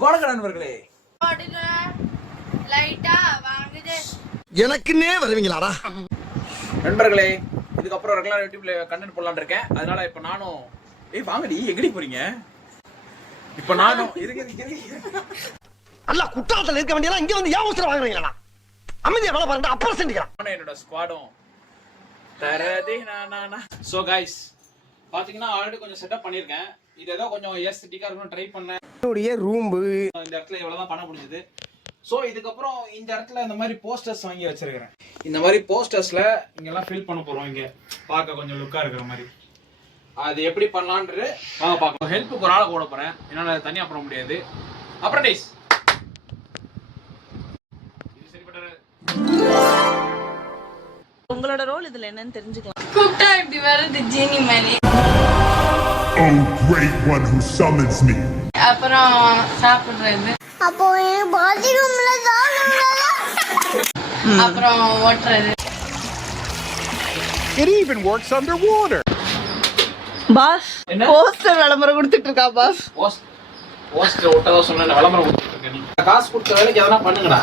வணக்கம் நண்பர்களே. எனக்குன்னே வருவீங்களாடா நண்பர்களே, இதுக்கப்புறம் ரெகுலர் யூடியூப்ல கண்டென்ட் போடலான்னு இருக்கேன். அதனால இப்ப நானும் வாங்கடி எங்கடி போறீங்க? இப்ப நானும் அல்ல குற்றாலத்துல இருக்க வேண்டியதா இங்க வந்து ஏன் அவசரம் வாங்குறீங்களா? அமைதியா வேலை பாருங்க. அப்புறம் செஞ்சுக்கலாம். என்னோட ஸ்குவாடும் சோ கைஸ், பாத்தீங்கன்னா ஆல்ரெடி கொஞ்சம் செட்டப் பண்ணிருக்கேன். இது ஏதோ கொஞ்சம் எஸ்தெட்டிக்கா இருக்கணும் ட்ரை பண்ணேன். என்னுடைய ரூம் இந்த இடத்துல இவ்வளவுதான் பண்ண முடிஞ்சது. ஸோ இதுக்கப்புறம் இந்த இடத்துல இந்த மாதிரி போஸ்டர்ஸ் வாங்கி வச்சிருக்கிறேன். இந்த மாதிரி போஸ்டர்ஸ்ல இங்கெல்லாம் ஃபில் பண்ண போறோம். இங்க பார்க்க கொஞ்சம் லுக்கா இருக்கிற மாதிரி. அது எப்படி பண்ணலான்றது வாங்க பார்க்கலாம். ஹெல்ப்புக்கு ஒரு ஆளை கூட போறேன், என்னால் தனியாக பண்ண முடியாது. அப்ரண்டிஸ் உங்களோட ரோல் இதுல என்னன்னு தெரிஞ்சுக்கலாம். கூப்பிட்டா இப்படி வரது ஜீனி மாதிரி. Oh, great one who summons me. அப்புறம் சாப்பிடுறது. அப்போ பாத்ரூம்ல அப்புறம் ஓட்டுறது. It even works underwater. Boss poster விளம்பரம் கொடுத்துட்டு இருக்கா பாஸ். போஸ்டர் ஒட்டதா சொன்ன விளம்பரம் கொடுத்துட்டு இருக்க. நீ காசு கொடுத்த வேலைக்கு எதனா பண்ணுங்கடா.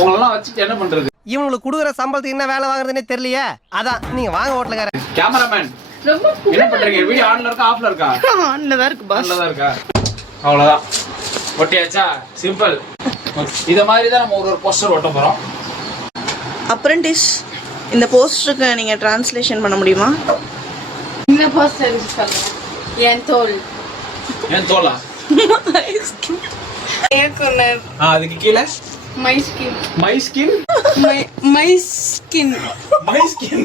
உங்களெல்லாம் வச்சுட்டு என்ன பண்றது? இவங்களுக்கு கொடுக்குற சம்பளத்துக்கு என்ன வேலை வாங்குறதுன்னே தெரியலையே. அதான் நீங்க வாங்க ஹோட்டலுக்கார. கேமராமேன் என்ன பண்றீங்க? வீடியோ ஆன்ல இருக்கா ஆஃப்ல இருக்கா? ஆன்ல தான் இருக்கு பாஸ். ஆன்ல தான் இருக்கா? அவ்வளவுதான். ஒட்டியாச்சா? சிம்பிள். இத மாதிரி தான் நம்ம ஒரு போஸ்டர் ஒட்ட போறோம். அப்ரண்டிஸ், இந்த போஸ்டருக்கு நீங்க டிரான்ஸ்லேஷன் பண்ண முடியுமா? இந்த போஸ்டர் சொல்லுங்க. என் தோல். ஏன் தோலா? ஏக்குனர். அதுக்கு கீழே my skin. My skin. My skin. My skin.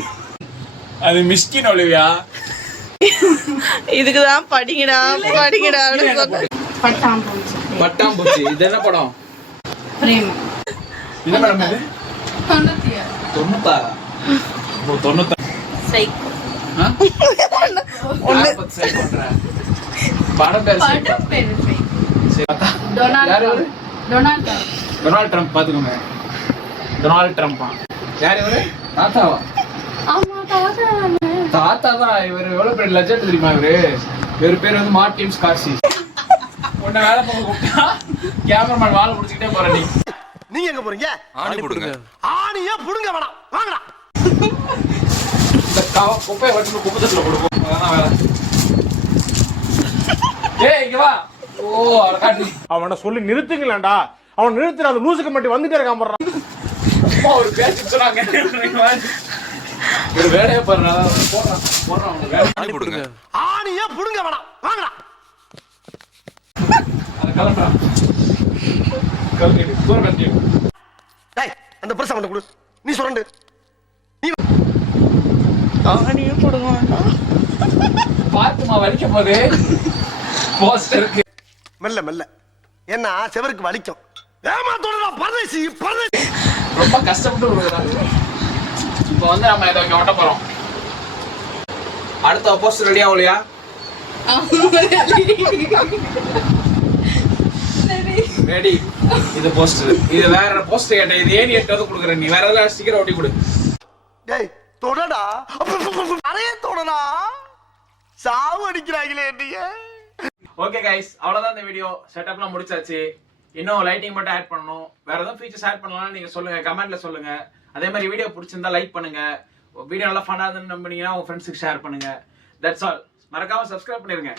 அது மிஸ்கின் ஒலிவியா. இதுக்கு தான் படிங்கடா படிங்கடா சொன்னேன். பட்டாம்பூச்சி. பட்டாம்பூச்சி. இது என்ன படம்? பிரேம். என்ன படம் இது? 96. 96. சைக்கோ. படம் பேர் படம் பேரு சைக்கோ. Donald Trump. பாத்துக்கோங்க, டொனால்ட் ட்ரம்ப்பா. யார் இவரு? தாத்தாவா? ஆமா தாத்தா. தாத்தா தான். இவர் எவ்வளவு பெரிய லெஜண்ட் தெரியுமா? இவர் பேர் வந்து மார்டின் ஸ்கார்சி. உன்னை வேலை போக கூப்பிட்டா கேமராமேன் வாழை முடிச்சுக்கிட்டே போற. நீங்க எங்க போறீங்க? ஆணி புடுங்க. ஆணியே புடுங்க வேணாம். வாங்கடா. இந்த குப்பையை வச்சு குப்பத்துல கொடுப்போம். அதான் வேலை. ஏய் இங்க வா. ஓ அடக்காட்டி. அவனை சொல்லி நிறுத்துங்களேன்டா. அவன் நிறுத்துற அந்த லூசுக்கு மட்டும் வந்துட்டே இருக்கான் போறான். அம்மா ஒரு பேச்சு சொன்னாங்க. ஒரு வேலையை பாருங்க. போடுறான் வேலை போடுங்க. ஆணியே புடுங்க வேணாம். வாங்கடா. அதை கலட்டுறான். கலட்டிடு. தூரம் கட்டிடு. டேய் அந்த பிரஸ் அவன்கிட்ட கொடு. நீ சுரண்டு. ஆணியே போடுங்க வேண்டாம். பார்த்துமா வலிக்க போதே போஸ்டருக்கு. மெல்ல மெல்ல. ஏன்னா செவருக்கு வலிக்கும். ஏமாத்தோடா பரதேசி பரதேசி. ரொம்ப கஷ்டப்பட்டு வருகிறாங்க. இப்போ வந்து நம்ம இதை ஒட்ட போறோம். அடுத்த போஸ்டர் ரெடியா இல்லையா? ரெடி. இது போஸ்டர். இது வேற போஸ்டர் கேட்ட. இது ஏன் எட்டு வந்து கொடுக்குற? நீ வேற ஏதாவது ஸ்டிக்கர் ஒட்டி கொடு. டேய் தொடடா. நிறைய தொடடா. சாவு அடிக்கிறாங்களே நீங்க. ஓகே கைஸ், அவ்வளவுதான் இந்த வீடியோ. செட்டப்லாம் முடிச்சாச்சு. இன்னும் லைட்டிங் மட்டும் ஆட் பண்ணணும். வேற ஏதாவது ஃபீச்சர்ஸ் ஆட் பண்ணலாம்னு நீங்க சொல்லுங்க, கமெண்ட்ல சொல்லுங்க. அதே மாதிரி வீடியோ பிடிச்சிருந்தா லைக் பண்ணுங்க. வீடியோ நல்லா ஃபன்னா இருந்துன்னு நம்பினீங்கன்னா உங்க ஃப்ரெண்ட்ஸுக்கு ஷேர் பண்ணுங்க. That's all. மறக்காம சப்ஸ்கிரைப் பண்ணிருங்க.